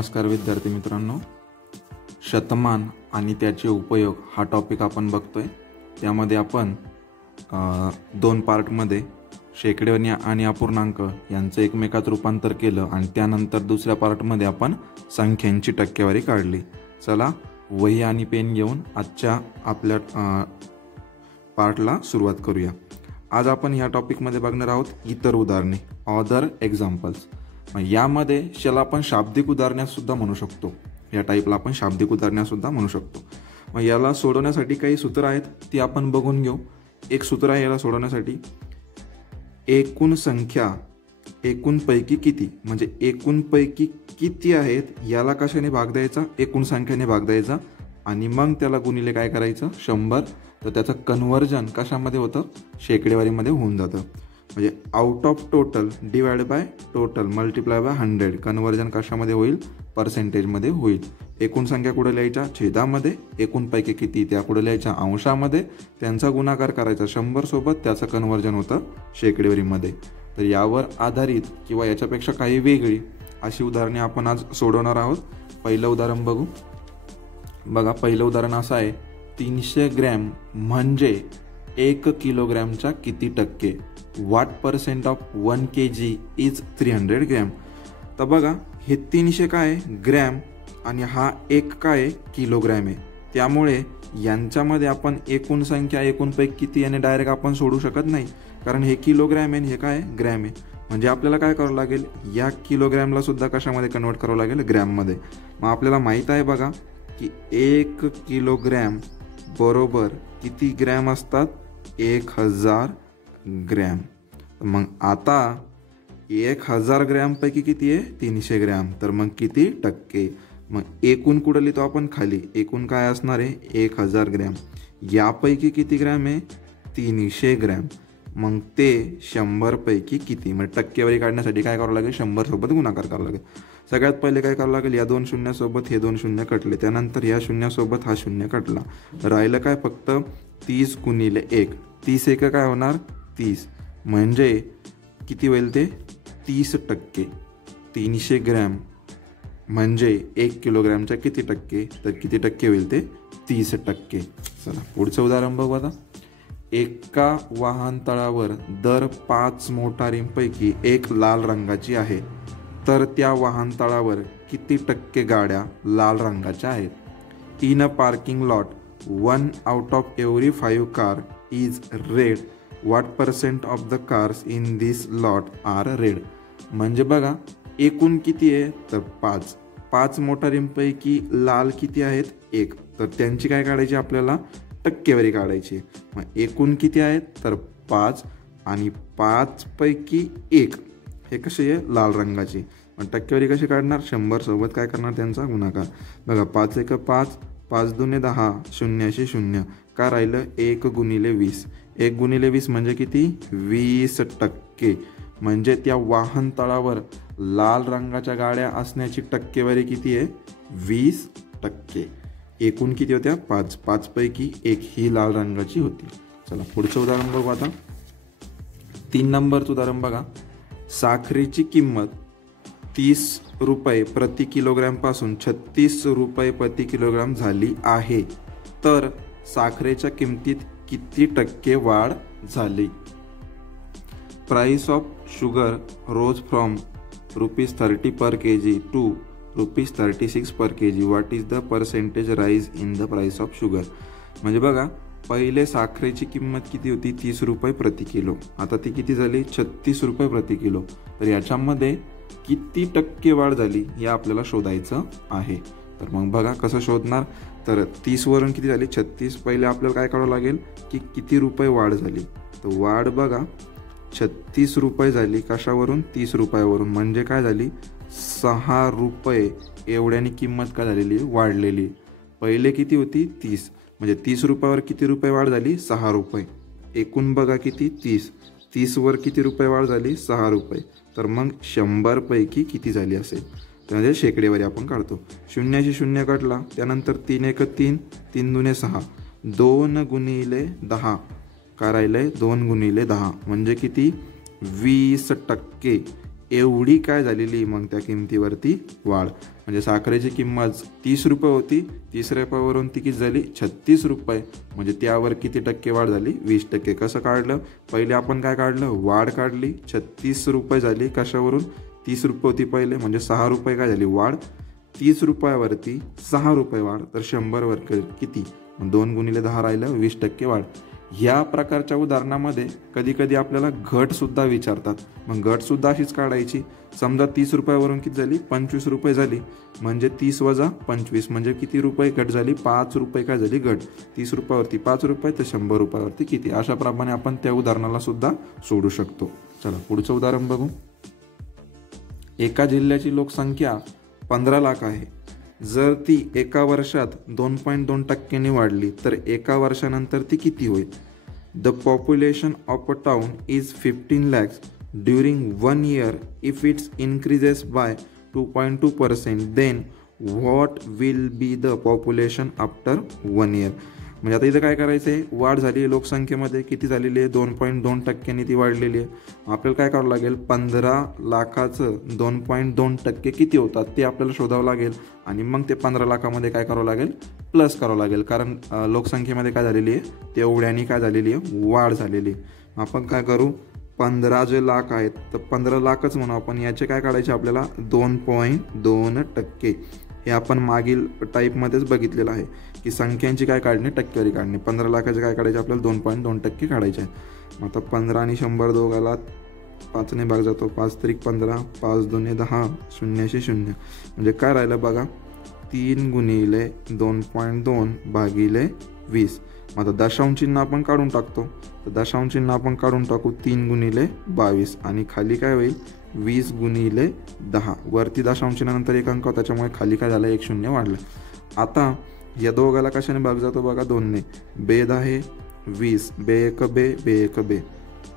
नमस्कार विद्यार्थी मित्रांनो, शतमान आणि त्याचे उपयोग हा टॉपिक आपण बघतोय। त्यामध्ये आपण 2 पार्टमध्ये शेकडे आणि अपूर्णांक यांचे एकमेकात रूपांतर केलं आणि त्यानंतर दुसऱ्या पार्टमध्ये आपण संख्यांची टक्केवारी काढली। चला वही आणि पेन घेऊन आजच्या आपल्या पार्टला सुरुवात करूया। आज आपण ह्या टॉपिकमध्ये बघणार आहोत इतर उदाहरणे, अदर एक्झाम्पल्स। यामध्ये याला आपण शाब्दिक उदाहरणे सुद्धा म्हणू शकतो, या टाइपला आपण शाब्दिक उदाहरणे सुद्धा म्हणू शकतो। मग याला सोडवण्यासाठी काही सूत्र आहेत ती आपण बघून घेऊ। एक सूत्र आहे याला सोडवण्यासाठी, एकूण संख्या एकूण पैकी किती, म्हणजे एकूण पैकी किती आहेत याला कशाने भाग द्यायचा, एकूण संख्येने भाग द्यायचा आणि मग त्याला गुणिले काय करायचं 100, तर त्याचं कन्वर्जन कशामध्ये होतं, शेकडेवारीमध्ये होऊन जातं। म्हणजे out of total divide by total multiply by 100, conversion कशामध्ये होईल, पर्सेंटेजमध्ये होईल। एकूण संख्या कुठे लिहायच्या, छेदामध्ये, एकूण पैकी किती त्या कुठे लिहायच्या अंशामध्ये, त्यांचा गुणाकार करायचा 100 सोबत, त्याचं कन्वर्जन होतं शेकडेवारीमध्ये। तर यावर आधारित किंवा याच्यापेक्षा काही वेगळी अशी उदाहरणे आपण आज सोडवणार आहोत। पहिलं उदाहरण बघू। बघा, पहिलं उदाहरण असं आहे, 300 ग्रॅम म्हणजे 1 किलोग्रॅमच्या किती टक्के, what percent of 1 kg is 300 gram. तर बघा, हे 300 काय आहे ग्रॅम आणि हा 1 काय आहे किलोग्रॅम आहे, त्यामुळे यांच्यामध्ये आपण एकूण संख्या एकूण पैकी किती याने डायरेक्ट आपण सोडू शकत नाही, कारण हे किलोग्रॅम आहे हे काय आहे ग्रॅम आहे। म्हणजे आपल्याला काय करावं लागेल, या किलोग्रॅमला सुद्धा कशामध्ये कन्वर्ट करावं लागेल, ग्रॅममध्ये। मग आपल्याला माहीत आहे बघा की 1 किलोग्रॅम बरोबर किती ग्रॅम असतात, 1000 ग्रॅम। मग आता 1000 ग्रॅम पैकी किती आहे 300 ग्रॅम, तर मग किती टक्के, मग एकूण कुठं लिहितो आपण खाली, एकूण काय असणार आहे 1000 ग्रॅम, यापैकी किती ग्रॅम आहे 300 ग्रॅम, मग ते 100 पैकी किती, म्हणजे टक्केवारी काढण्यासाठी काय करावं लागेल, 100 सोबत गुणाकार करावा लागेल। सगळ्यात पहिले काय करावं लागेल, या 2 शून्यासोबत हे 2 शून्य कटले, त्यानंतर या शून्यासोबत हा शून्य कटला, राहिलं काय फक्त 30 गुणिले 1, 30 एक काय होणार 30, म्हणजे किती होईल ते 30%। 300 ग्रॅम म्हणजे 1 किलोग्रॅमच्या किती टक्के, तर किती टक्के होईल ते 30%। चला पुढचं उदाहरण बघू आता। एका वाहनतळावर दर 5 मोटारींपैकी 1 लाल रंगाची आहे, तर त्या वाहनतळावर किती टक्के गाड्या लाल रंगाच्या आहेत। In a parking lot 1 out of every 5 car is red, what percent of the cars in this lot are red। म्हणजे बघा, एकूण किती आहे तर 5 मोटारींपैकी लाल किती आहेत 1, तर त्यांची काय काढायची आपल्याला टक्केवारी काढायची। मग एकूण किती आहेत तर 5 आणि 5 पैकी 1 हे कसे आहे लाल रंगाची, मग टक्केवारी कशी काढणार 100 सोबत काय करणार त्यांचा गुणाकार। बघा 5 एक 5, 5 दुने 10, 0 0, काय राहिलं 1 गुणिले 20, 1 गुणिले 20 म्हणजे किती 20%, म्हणजे त्या वाहनतळावर लाल रंगाच्या गाड्या असण्याची टक्केवारी किती आहे 20%। एकूण किती होत्या 5 पैकी 1 ही लाल रंगाची होती। चला पुढचं उदाहरण बघू आता। 3 नंबरचं उदाहरण बघा, साखरेची किंमत 30 रुपये प्रति किलोग्रॅम पासून 36 रुपये प्रति किलोग्रॅम झाली आहे, तर साखरेच्या किमतीत किती टक्के वाढ झाली। Price of sugar rose from ₹30 per kg to ₹36 per kg, what is the percentage rise in the price of sugar. म्हणजे बघा, पहिले साखरेची किंमत किती होती 30 रुपये प्रति किलो, आता ती किती झाली 36 रुपये प्रति किलो, तर याच्यामध्ये किती टक्के वाढ झाली हे आपल्याला शोधायचं आहे। तर मग बघा कसं शोधणार, तर 30 वरून किती झाली 36, पहिले आपल्याला काय करावं लागेल की किती रुपये वाढ झाली, तर वाढ बघा 36 रुपये झाली कशावरून 30 रुपयावरून, म्हणजे काय झाली 6 रुपये एवढ्याने किंमत काय झालेली वाढलेली। पहिले किती होती 30, म्हणजे 30 रुपयावर किती रुपये वाढ झाली 6 रुपये, एकूण बघा किती 30 वर किती रुपये वाढ झाली 6 रुपये, तर मग 100 पैकी किती झाली असेल, म्हणजे शेकडेवारी आपण काढतो। 0 0 कटला, त्यानंतर 3 एक 3, 3 दुने 6, 2 गुणिले 10, काय राहिलंय 2 गुणिले 10, म्हणजे किती 20%। एवढी काय झालेली मग त्या किमतीवरती वाढ. म्हणजे साखरेची किंमत 30 रुपये होती, 30 रुपयावरून ती किती झाली 36 रुपये. म्हणजे त्यावर किती टक्के वाढ झाली 20%. कसं काढलं, पहिले आपण काय काढलं, वाढ काढली, 36 रुपये झाली. कशावरून, 30 रुपये होती पहिले, म्हणजे 6 रुपये काय झाली वाढ. 30 रुपयावरती 6 रुपये वाढ, तर 100 वर किती, 2 गुणिले 10 राहिलं 20% वाढ. ह्या प्रकारच्या उदाहरणामध्ये कधी कधी आपल्याला घट सुद्धा विचारतात. मग घट सुद्धा अशीच काढायची. समजा 30 रुपयावरून किती झाली 25 रुपये झाली, म्हणजे 30 वजा 25 म्हणजे किती रुपये घट झाली, 5 रुपये काय झाली घट. 30 रुपयावरती 5 रुपये तर 100 रुपयावरती किती. अशा प्रमाणे आपण त्या उदाहरणाला सुद्धा सोडू शकतो. चला पुढचं उदाहरण बघू. एका जिल्ह्याची लोकसंख्या 15 लाख आहे. जर ती एका वर्षात 2.2% वाढली तर एका वर्षानंतर ती किती होईल. The population of a town is 15 lakhs during 1 year. If it's increases by 2.2%, then what will be the population after 1 year. म्हणजे आता इथं काय करायचं आहे, वाढ झाली आहे लोकसंख्येमध्ये, किती झालेली आहे 2.2% ती वाढलेली आहे. आपल्याला काय करावं लागेल, 15 लाखाचं 2.2% किती होतात ते आपल्याला शोधावं लागेल. आणि मग ते 15 लाखामध्ये काय करावं लागेल, प्लस करावं लागेल. कारण लोकसंख्येमध्ये काय झालेली आहे, तेवढ्यानी काय झालेली आहे वाढ झालेली. आपण काय करू, 15 जे लाख आहेत तर 15 लाखच म्हणू आपण. याचे काय काढायचे आपल्याला 2.2%. हे आपण मागील टाईपमध्येच बघितलेलं आहे की संख्यांची काय काढणे, टक्केवारी काढणे. 15 लाखाचे काय काढायचे आपल्याला 2.2% काढायचे आहे. मग आता 15 आणि 100 दोघाला 5ने भाग जातो, 5 त्रिक 15, 5 दुने 10, 0 0. म्हणजे काय राहिलं बघा, 3 गुणिले 2.2 भागिले 20. मग आता दशांश चिन्ह आपण काढून टाकतो, तर दशांश चिन्ह आपण काढून टाकू, 3 गुणिले 22 आणि खाली काय होईल 20 गुणिले 10. वरती दशांश चिन्हानंतर एक अंक, त्याच्यामुळे खाली काय झालं 1 0 वाढलं. आता या दोघाला कशाने भाग जातो बघा, 2ने. बेद आहे 20, बे 1 बे, बे 1 बे.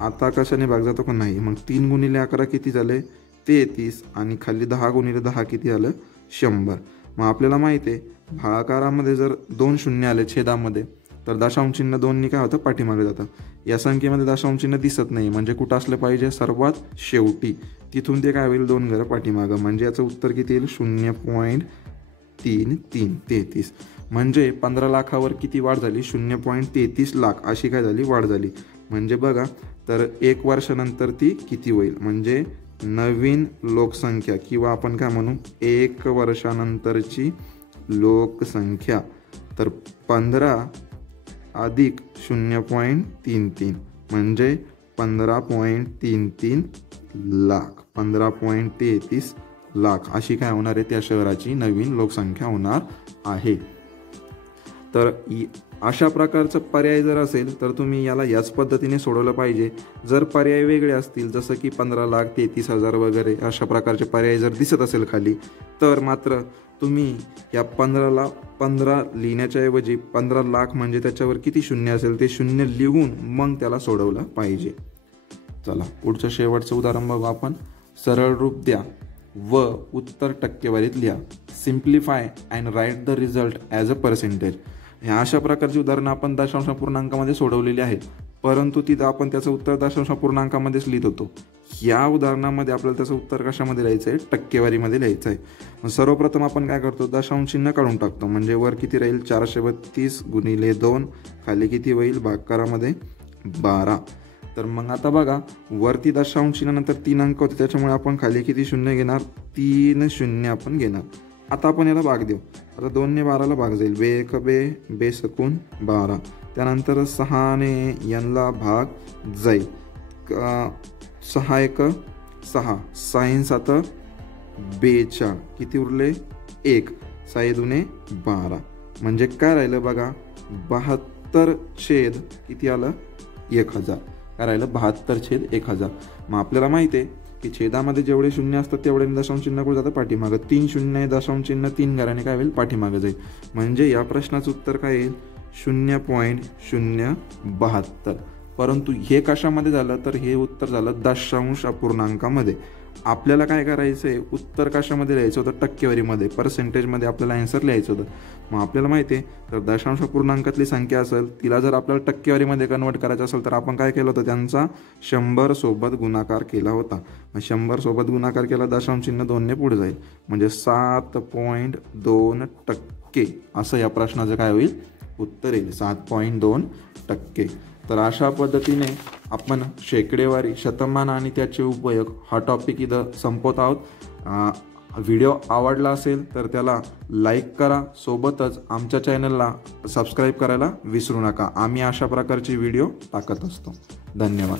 आता कशाने भाग जातो का नाही. मग 3 गुणिले 11 किती झाले 33 आणि खाली 10 गुणिले 10 किती आलं 100. मग आपल्याला माहिती आहे भागाकारामध्ये जर 2 शून्य आले छेदामध्ये तर दशांश चिन्ह 2नी काय होतं पाठीमागे जातं. या संख्येमध्ये दशांश चिन्ह दिसत नाही, म्हणजे कुठं असलं पाहिजे सर्वात शेवटी. तिथून ते काय होईल 2 घरं पाठीमागं. म्हणजे याचं उत्तर किती येईल 0.33. म्हणजे 15 लाखावर किती वाढ झाली 0.33 लाख अशी काय झाली वाढ झाली. म्हणजे बघा तर 1 वर्षानंतर ती किती होईल, म्हणजे नवीन लोकसंख्या किंवा आपण काय म्हणू 1 वर्षानंतरची लोकसंख्या. तर 15 अधिक 0.33 म्हणजे 15.33 लाख, 15.33 लाख अशी काय होणार आहे त्या शहराची नवीन लोकसंख्या होणार आहे. तर अशा प्रकारचं पर्याय जर असेल तर तुम्ही याला याच पद्धतीने सोडवलं पाहिजे. जर पर्याय वेगळे असतील जसं की 15 लाख 33,000 वगैरे अशा प्रकारचे पर्याय जर दिसत असेल खाली, तर मात्र तुम्ही या 15 लिहिण्याच्या ऐवजी 15 लाख म्हणजे त्याच्यावर किती शून्य असेल ते शून्य लिहून मग त्याला सोडवलं पाहिजे. चला पुढचं शेवटचं उदाहरण बघू आपण. सरळ रूप द्या व उत्तर टक्केवारीत लिहा. Simplify and write the result as a percentage. ह्या अशा प्रकारची उदाहरणं आपण दशांश पूर्णांकामध्ये सोडवलेली आहेत, परंतु तिथं आपण त्याचं उत्तर दशांश पूर्णांकामध्येच लिहित होतो. या उदाहरणामध्ये आपल्याला त्याचं उत्तर कशामध्ये लिहायचं आहे टक्केवारीमध्ये लिहायचं आहे. सर्वप्रथम आपण काय करतो दशांश चिन्ह काढून टाकतो. म्हणजे वर किती राहील 432 गुणिले 2, खाली किती होईल भागाकारामध्ये 12. तर मग आता बघा वरती दशांश चिन्हानंतर 3 अंक होते, त्याच्यामुळे आपण खाली किती शून्य घेणार 3 शून्य आपण घेणार. आता आपण याला भाग देऊ. आता 2 ने 12ला भाग जाईल, बे 1 बे, बे सकून 12. त्यानंतर 6 ने यांना भाग जाईल, 6 1 6, 6 7 42, किती उरले 1, 6 2 12. म्हणजे काय राहिलं बघा 72 किती आलं 1000. काय राहिलं 72/1000. मग आपल्याला माहिती आहे की छेदामध्ये जेवढे शून्य असतात तेवढे दशांश चिन्ह कुठे जातं पाठीमागं. 3 शून्य दशांश चिन्ह 3 घराने काय होईल पाठीमागं जाईल. म्हणजे या प्रश्नाचं उत्तर काय येईल 0.072. परंतु हे कशामध्ये झालं तर हे उत्तर झालं दशांश अपूर्णांकामध्ये. आपल्याला काय करायचं आहे, उत्तर कशामध्ये लिहायचं होतं, टक्केवारीमध्ये, पर्सेंटेजमध्ये आपल्याला आन्सर लिहायचं होतं. मग आपल्याला माहिती आहे तर दशांश पूर्णांकातली संख्या असेल तिला जर आपल्याला टक्केवारीमध्ये कन्वर्ट करायचं असेल तर आपण काय केलं होतं, त्यांचा 100 सोबत गुणाकार केला होता. मग 100 सोबत गुणाकार केला, दशांश चिन्ह 2ने पुढे जाईल, म्हणजे 7.2% असं या प्रश्नाचं काय होईल, उत्तर येईल 7.2%. तर अशा पद्धतीने आपण शेकडेवारी, शतमान आणि त्याचे उपयोग हा टॉपिक इथं संपवत आहोत. व्हिडिओ आवडला असेल तर त्याला लाईक करा, सोबतच आमच्या चॅनलला सबस्क्राईब करायला विसरू नका. आम्ही अशा प्रकारचे व्हिडिओ टाकत असतो. धन्यवाद.